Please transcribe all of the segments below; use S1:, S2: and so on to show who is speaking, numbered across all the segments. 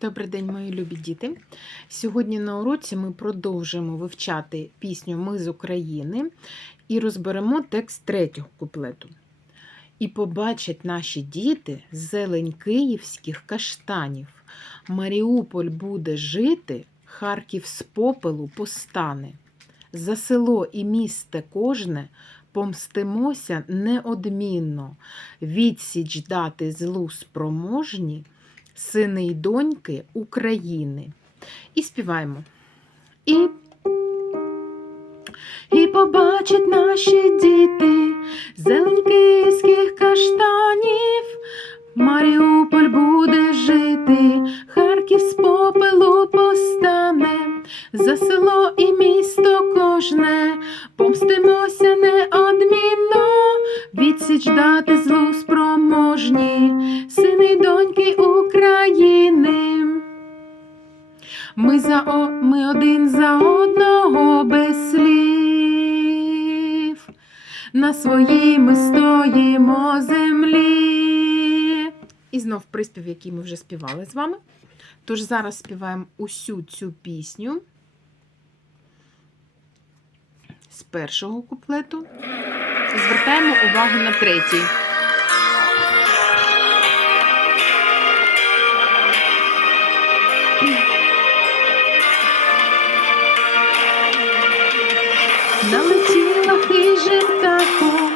S1: Добрий день, мої любі діти. Сьогодні на уроці ми продовжимо вивчати пісню Ми з України і розберемо текст третього куплету. І побачать наші діти зелень київських каштанів. Маріуполь буде жити, Харків з попелу постане. За село і місте кожне помстимося неодмінно, відсіч дати злу спроможні сини й доньки України. І співаємо. І, і побачать наші діти зелень київських каштанів. Маріуполь буде жити, Харків з попелу постане, за село і місто кожне, помстимося неодмінно, відсіч дати Ми, за о, ми один за одного без слів, на своїй ми стоїмо землі. І знов приспів, який ми вже співали з вами. Тож зараз співаємо усю цю пісню з першого куплету. Звертаємо увагу на третій. Птахом,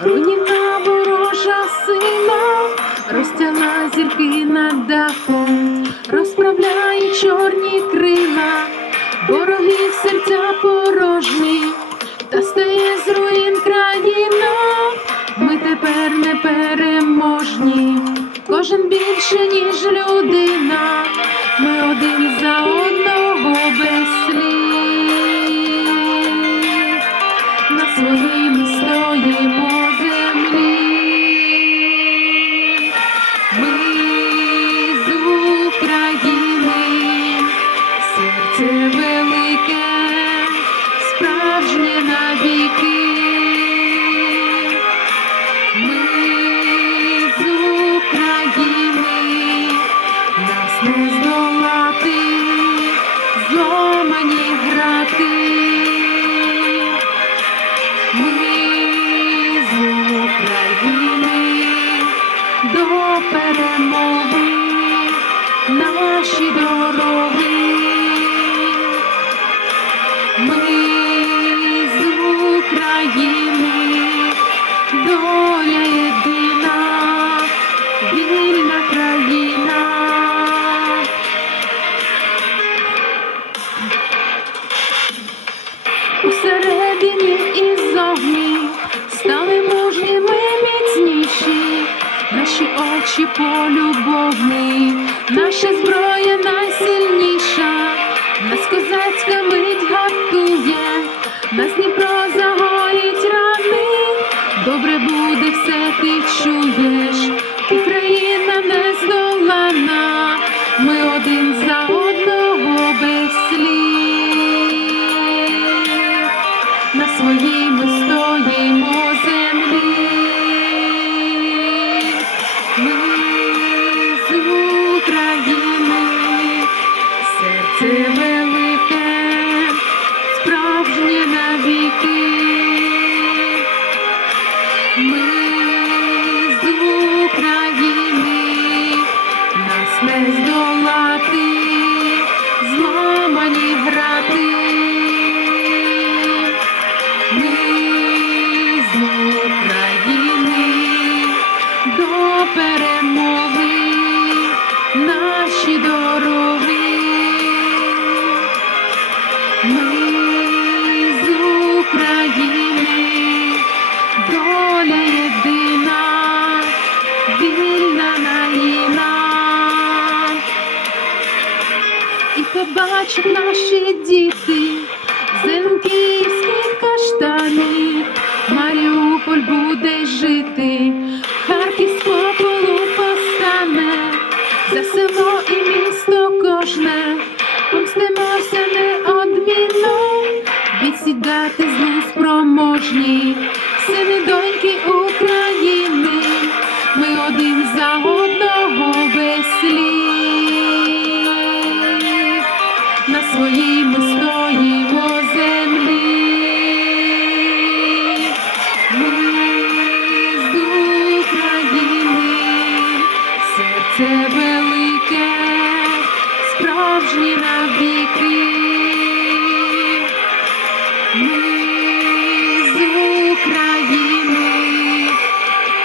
S1: руйнівна ворожа сила, розтяла зірки над дахом, розправляє чорні крила, ворогів серця порожні, та стає з руїн країна. Ми тепер не переможні, кожен більше, ніж людина. Зломані грати. Ми з України до перемоги наші дороги. Ми з України доля Усередині і зовні стали мужніми міцніші, наші очі полюбовні, наша зброя найсильніша, нас козацька мить гартує, нас Дніпро загоїть рани, добре буде все ти чуєш, України, серце велике, справжнє навіки. Ми наші дороги. Ми з України доля єдина, вільна наїна. І побачать наші діти зелень київських каштанів, Маріуполь буде жити, справжні навіки. Ми